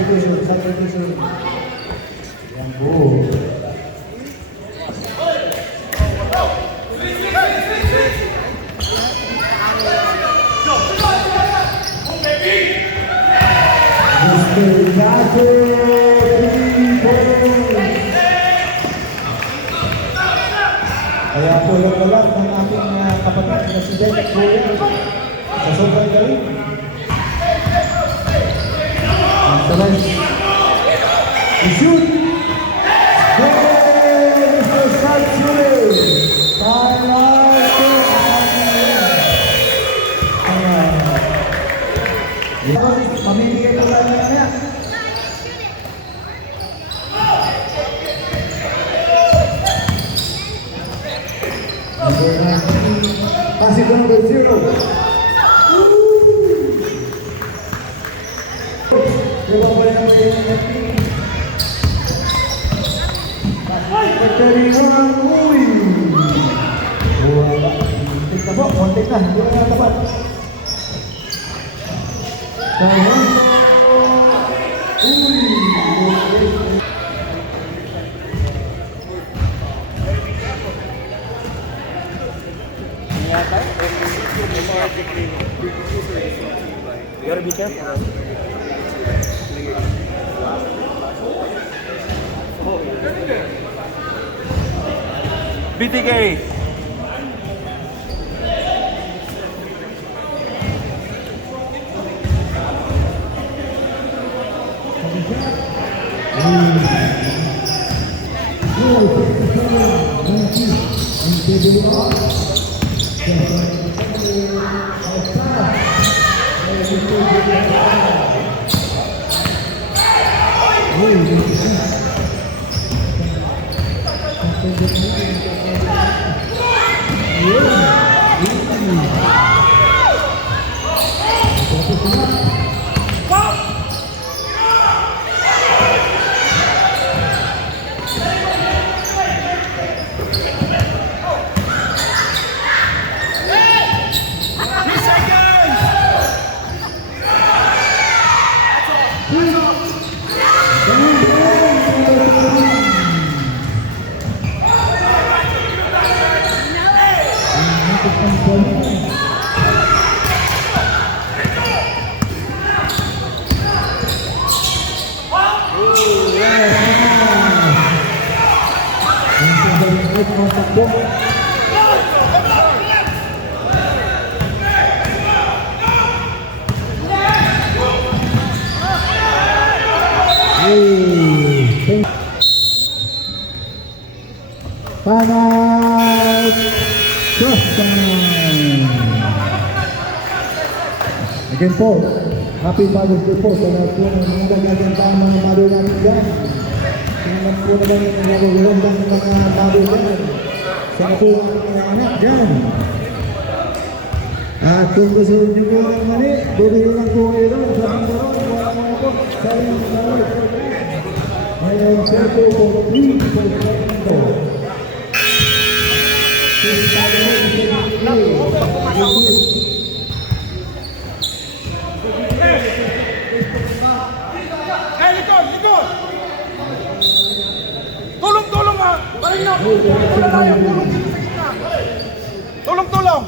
substitution. Yan po. Kaya po yung kalat ng ating kapatid na si Derek Boyer sa sobrang galing. Ang talent. I-shoot! Hey, Mr. Salsule! Mamimigay po tayo na kaya. Pass it down to 0. Kontik na, hindi na natapat. You gotta be careful. BTK. Panay Crosstown. Again po, happy Father's Day po sa lahat po ng mga nagagandang mga mother natin dyan. Tingnan po naman yung nagagandang mga mother dyan. Sa po ang mga anak dyan. At kung gusto nyo po ng mali, bumili lang po kayo doon sa Mandaron. Wala mga po sa yung mali. Ngayon, sir po po, please po po. Tulong-tulong ha! Balik na! Tulong-tulong!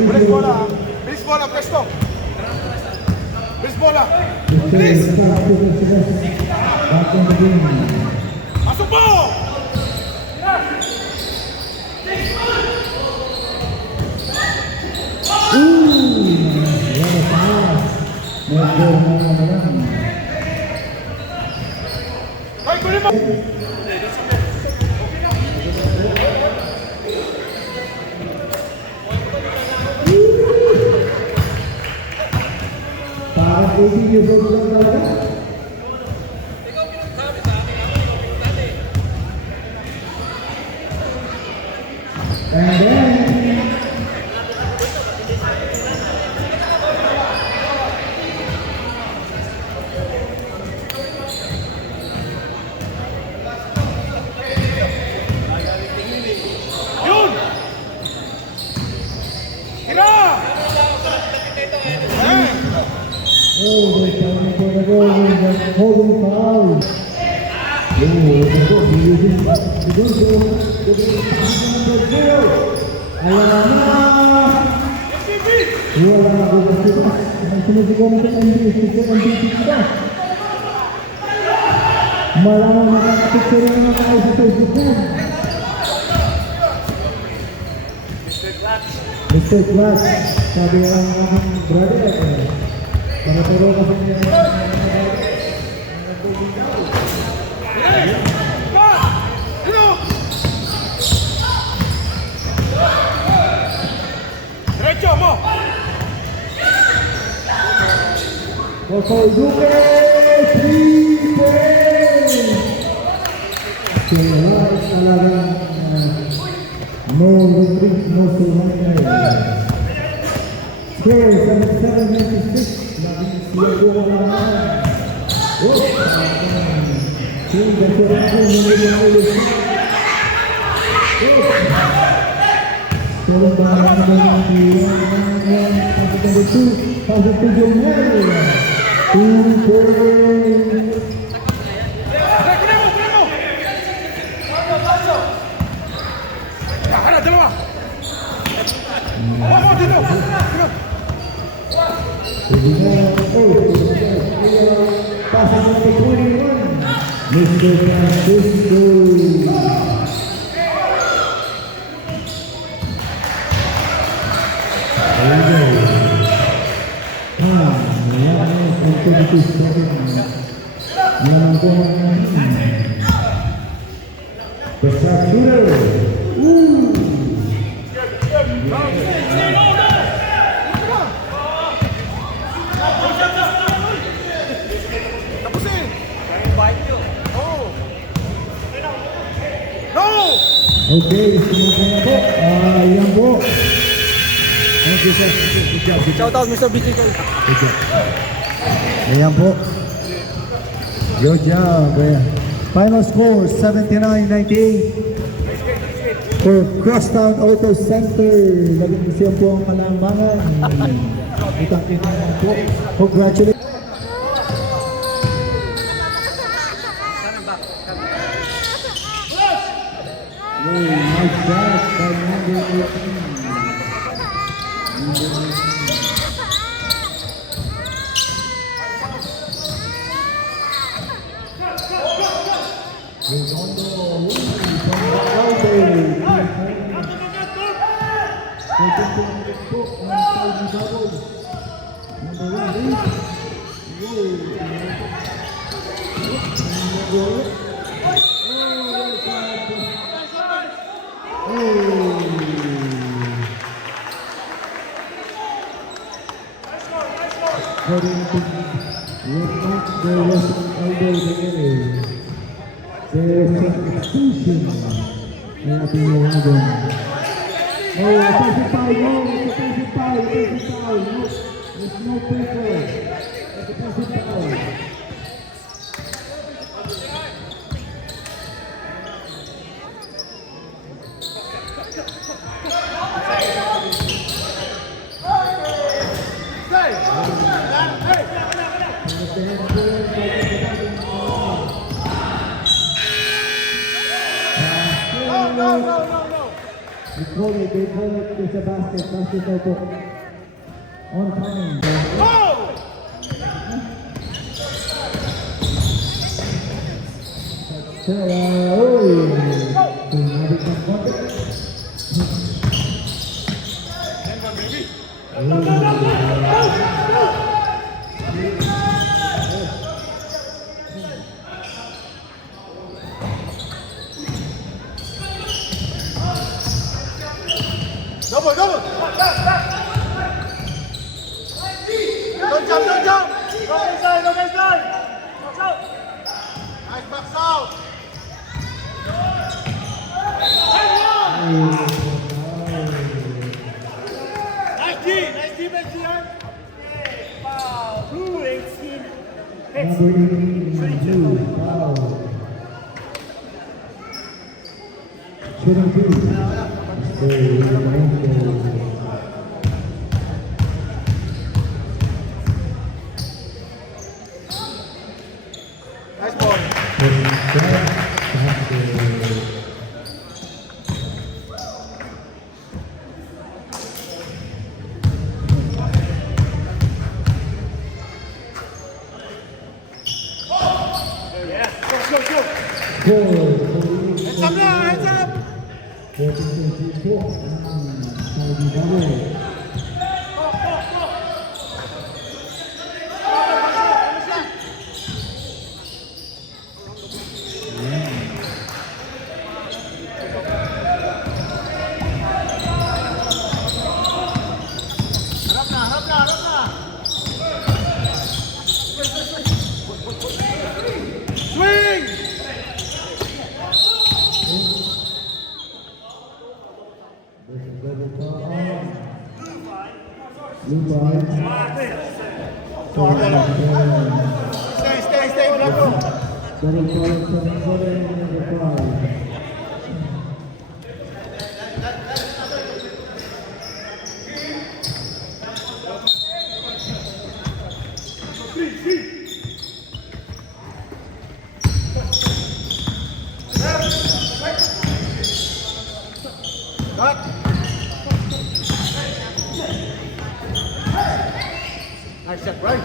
Bilis bola! Bilis bola, presto! Bilis bola! Bilis! Masuk po! Ay, kunin mo! 18 years old lang talaga. And then, Yun! Tira! oh, they're coming for the goal. They're holding foul. Oh, the goal. Ayan na. Wala na ako dito. Ang sumusiguro natin ang MVP ko. Malamang makakapicture na naman tayo sa Facebook mo. Mr. Clutch, sabi ang aking brother. Para turo ka sa niya. Diretso mo! Kosoy Duque, 3 points! Kaya talagang no retreat, no surrender. Score 77-96. Laging siya po ka naman. Oh! Yung veteran ko, nilagyan ulit. Oh! Pero ba naman ang iwan? Positive yung meron. 2 points. Hala, dalawa! Oh, dito! Passes number 21. Mr. Francisco. The shot shooter. Ooh. Tapusin! Oh! No! Okay, sumuka na po. Yan po. Thank you, sir. Good job. Shout out Mr. BJ. Good job. Ayan po. Good job. Ayan. Final score, 79-98. For Crosstown Auto Center. Laging siya po ang kalamangan. Itakin naman po. Congratulations. Oh, nice shot by number 18. There was an elbow there. There was an expulsion. Kaya tinawagan. Oh, offensive foul, no, it's offensive foul, offensive foul, no, there's no paper. It's offensive foul. They call it to the basket out on time. Oh! Double! Don't jump! Nice box out. Nice defense, Ian. Number 18, blue, foul. Shouldn't be. Nice ball. Heads up now, heads up. Harap na. Swing! Stay, Blanco. Cut. Nice shot, right?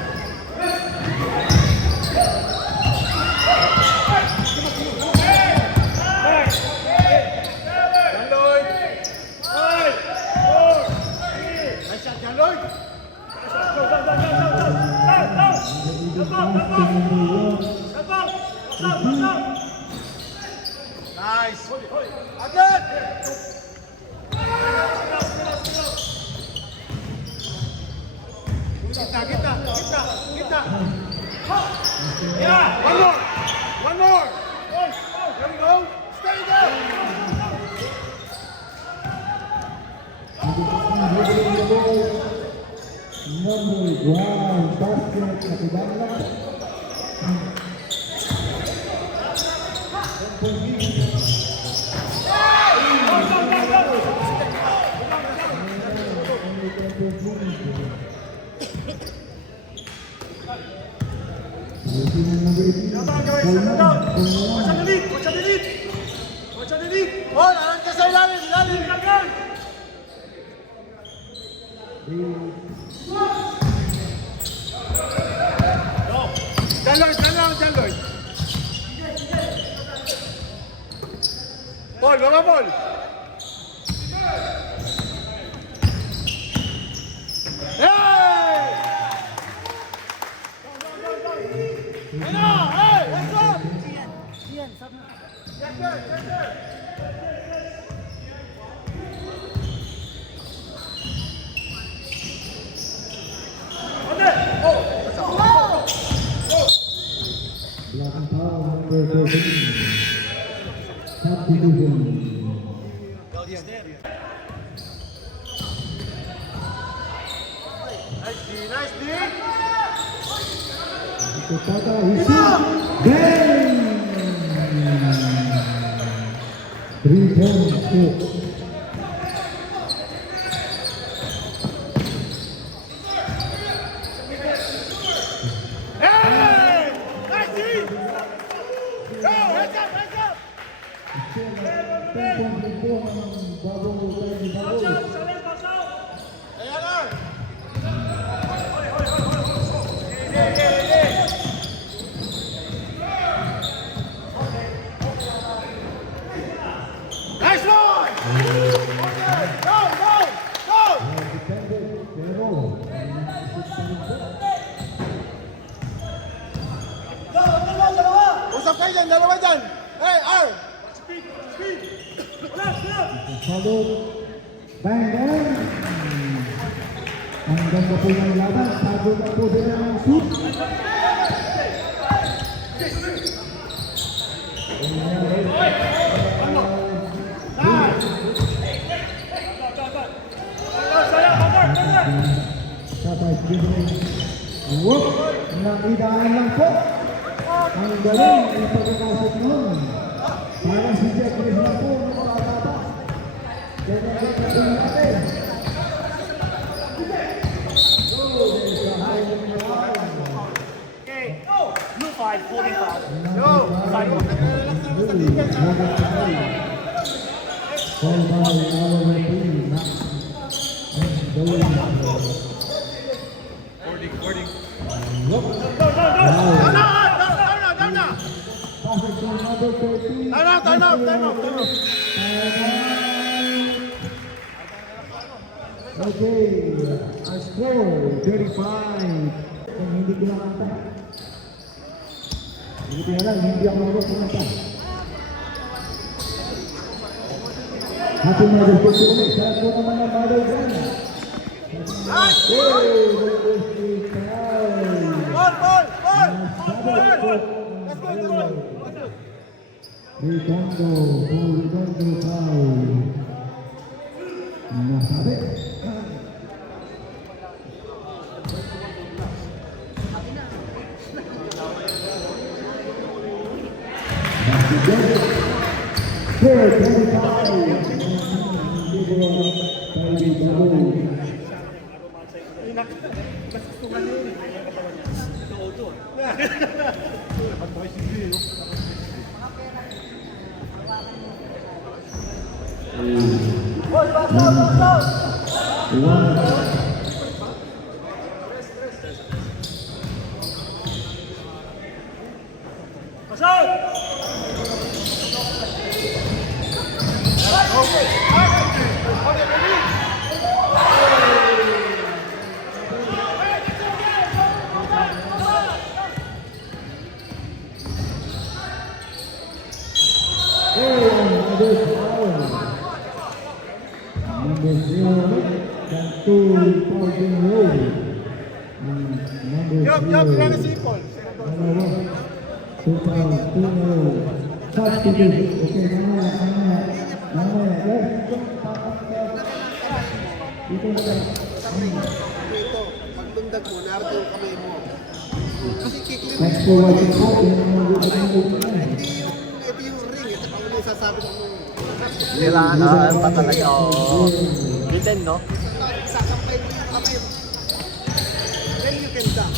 John Lloyd. Nice shot, John Lloyd. Nice. Agad. Kita. Yeah, one more. There we go. Stay there. Number one, basket, nakibang Oh, naran ka sa ilalim. John Lloyd. Ball, mga ball. Hey! Ano? Hey, what's up? Black and Power, number 13. Top division. Nice D. Tata, he shoots. Bang! 3 points, six. Hey! Nice D. Go, heads up. Ayan na. Nice one! Go! Usap kayo dyan, dalawa dyan. Hey, R! Speed! Follow. Bang, bang. Ang ganda po ng laban. Sabi na po sila ng shoot. Tapos bigay. Whoop! Nakidaan lang po. Ang galing ng pagkakasot noon. Parang si Jeff Chris na po ng mga bata. Ganyan din na po natin. Okay, blue 5, holding foul. Yo! Side one. Followed by our referee, Max. And going. Whoop! Passes to number 13. Time out. Okay, our score, 35. Kung hindi kinakanta. Hindi ko alam, hindi ako marunong kumanta. Happy Mother's Day po ulit. Sa po naman ang Mother's Day. Redondo foul. Nasabi. Score 25. Number 0, Cantu Paulding Road. Number 0, Kailangan sipol. Substitute. Okay, mamaya. Dito na tayo. Ito, pagtundag mo, narito yung kamay mo. Kasi kiklik. Thanks for watching po. Yan ang mga Ito yung ring. Ito pang ulit sasabi ko mo. Kailangan pa talaga. Bitten, no? Sakampay mo yung kamay mo. Then you can dunk.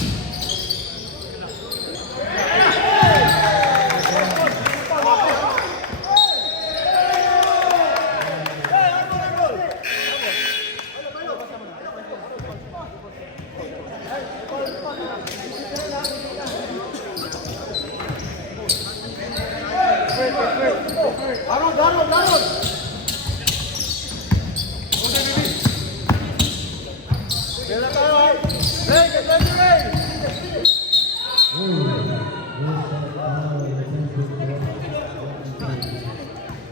Daron! Kailan tayo ay? Ray, get ready!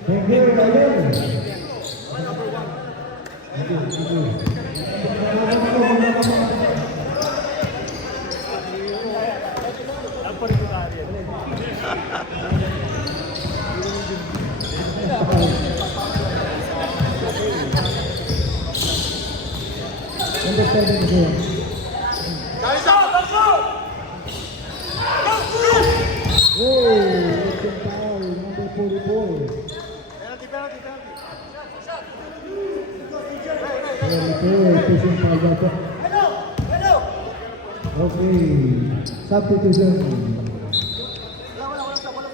Thank you, Raven. Number 7 here. Guys, up! Oh, it's a foul, number 44. Penalty. Pushing foul dapat. Okay, substitution.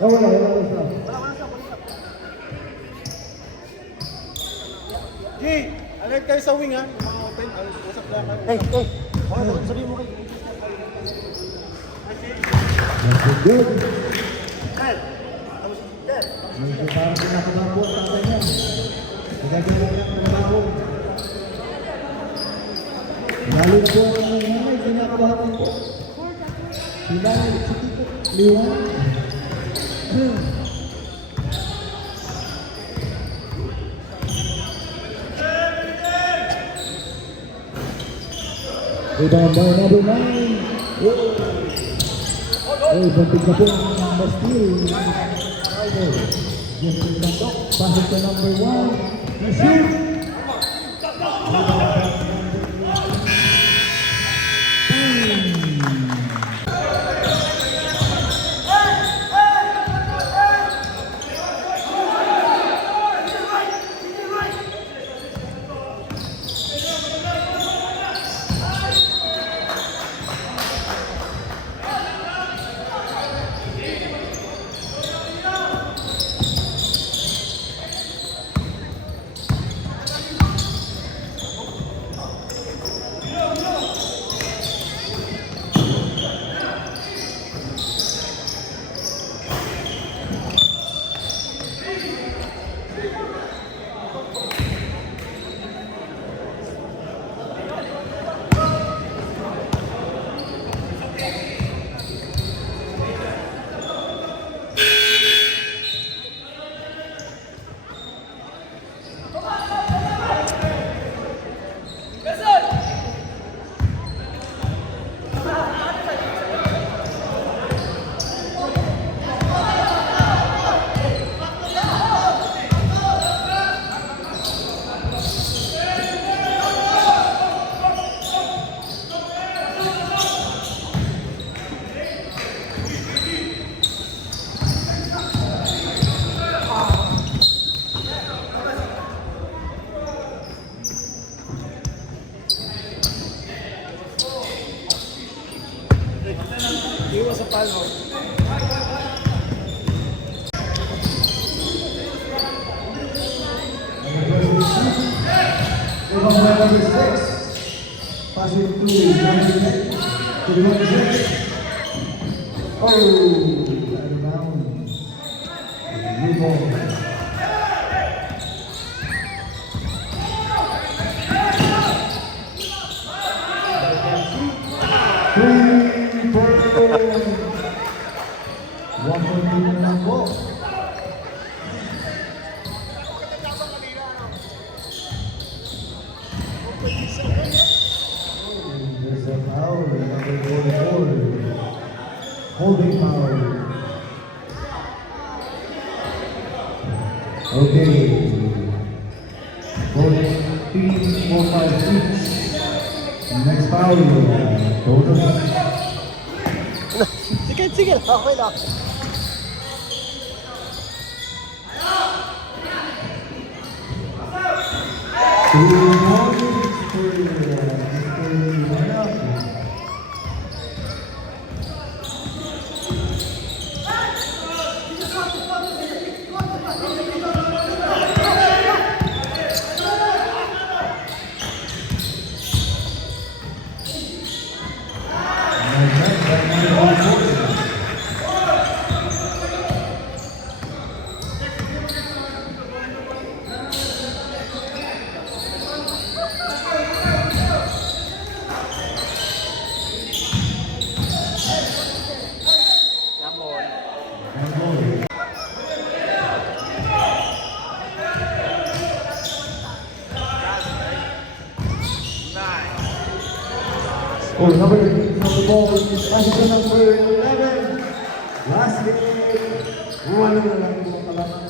Wala. G, alert kayo sa wing ha. Mga open, usap lang kayo. Hey! Okay, sabihin mo kayo. That's good. Ted! Medyo parang pinakabago ang tatay niya. Nagagawa niya ang trabaho. Lalo na po ang nanay, pinakabahan po. Sila, si Tito, Liwan. Rebound by number 9. Oh, buntik na po ang ma-steal. Jeffrey Landok, pasok sa number 1. Na-shoot! Iwas sa palo. Number 6. Passing to number 10. To the number 6. Oh, out down. New ball. One point na lang po. There's a foul, number 44. Holding foul. Okay. 14, 4, 5, 6. Next foul. Total. Sige, okay lang. Oh, number ball is Ashton number 11. Last minute. Wala na lang po kalaman.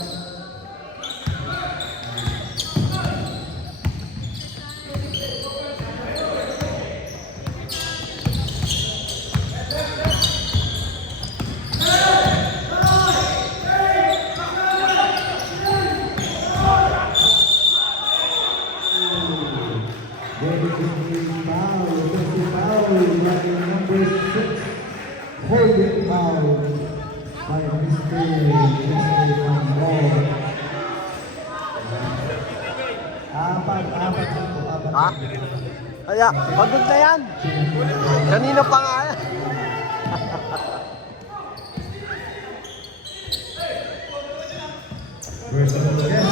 Holding foul by Mr. Van Wall. Apat po. Ha? Kaya, pagod na yan. Kanina pa nga yan. Where's the ball again?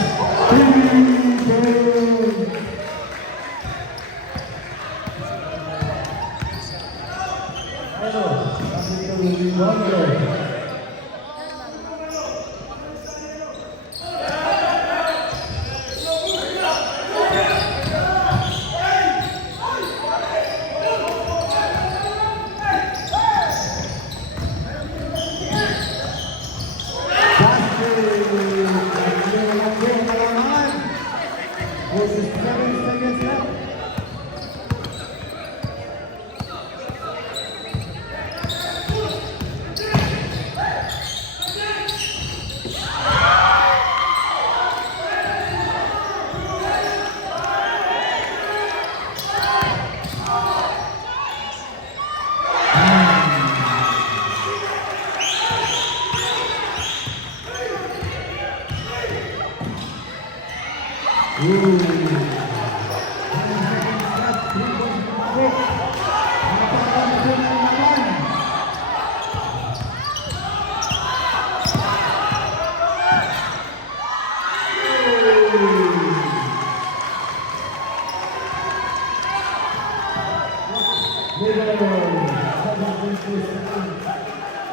Level 7.2.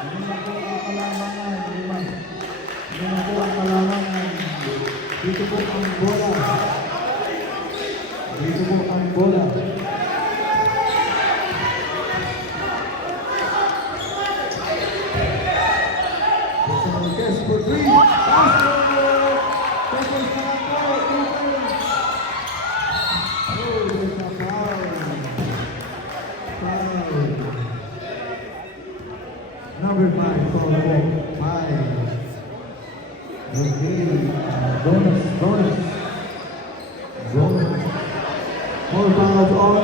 Hindi na po ang kalamangan. Hindi na po ang kalamangan. Dito po ang bola. Dito po ang bola. Guess for 3. Basket! Tapos na po. 2 points. Oh, there's a foul. Foul. Number 5 for 5. Okay. Bonus. 4 fouls on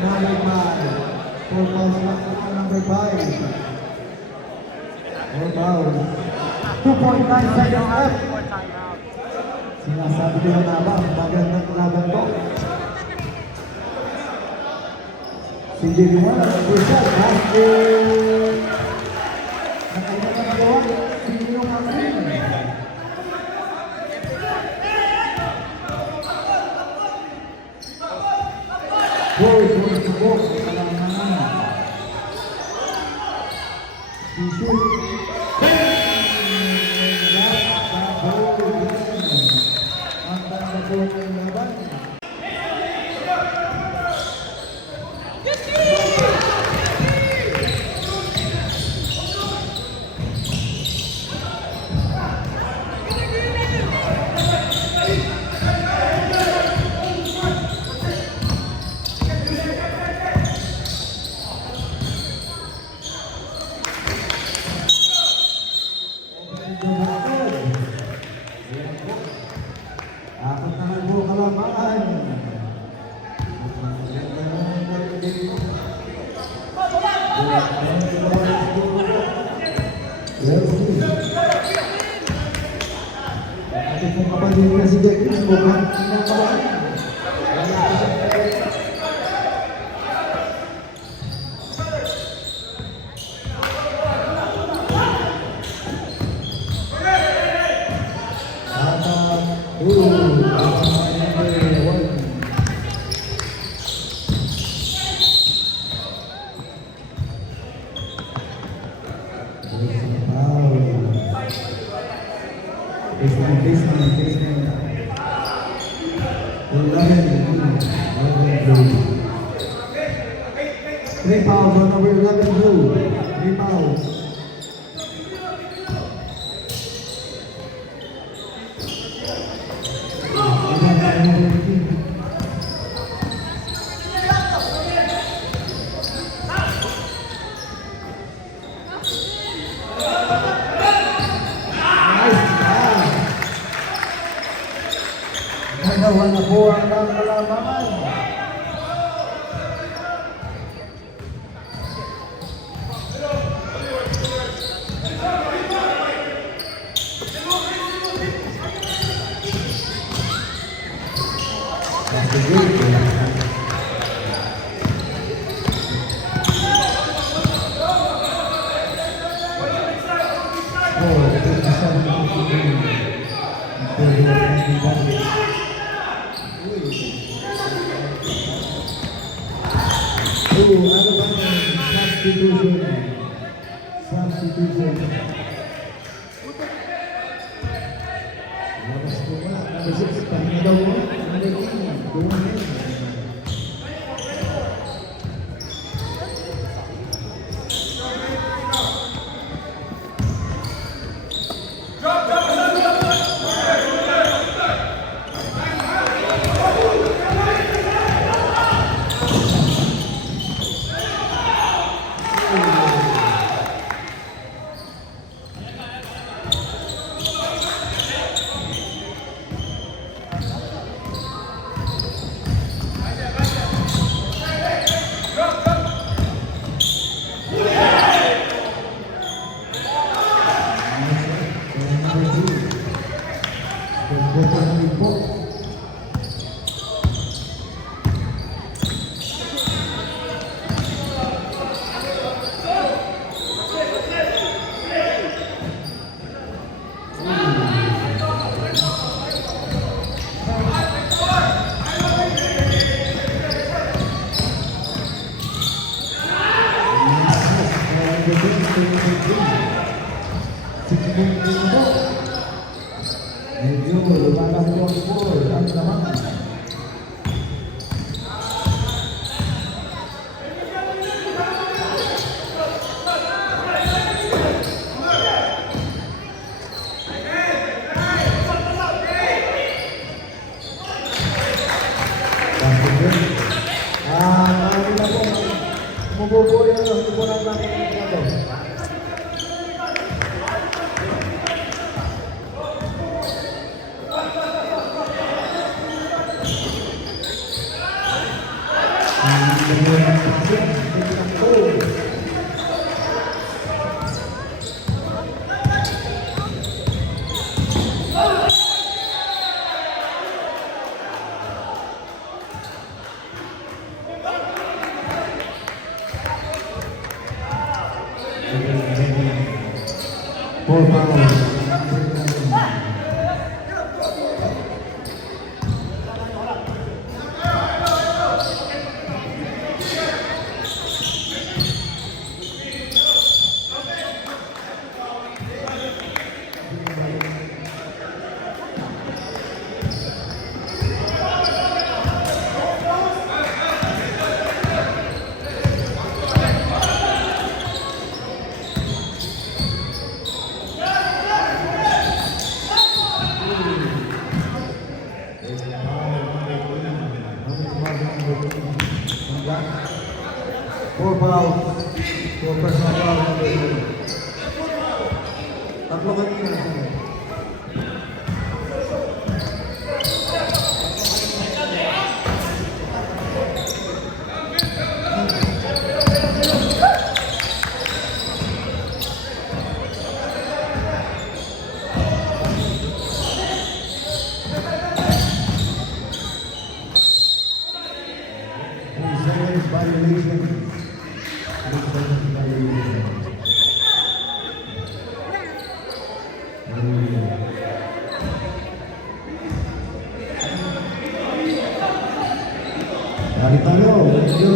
number 5. 4 fouls on number 5. 4 fouls. 2.9 seconds left. Sinasabi ko na ba, magandang laban to. Si Jimmy Wala, Bursal, basket. Nakaiba na nagawa, si Nino Martin. Goal, kailangan. Si Shoot. Apat na lang po kalamangan. Ating pong kapatid na si Jack Chris, mukhang kinakabahan. Three fouls on number 11 blue. 3 fouls. Nagawa na po ang kalamangan. Substitution. Labas ko wala. Labas ko. Pahinga daw mo. Medyo lumalang po ang score. Ang naman. Marami na po. Mububo yun. Mubunan natin ito. Four fouls. Four fouls. Four personal fouls. Tatlo kanina. Violation. Balik tayo. Medyo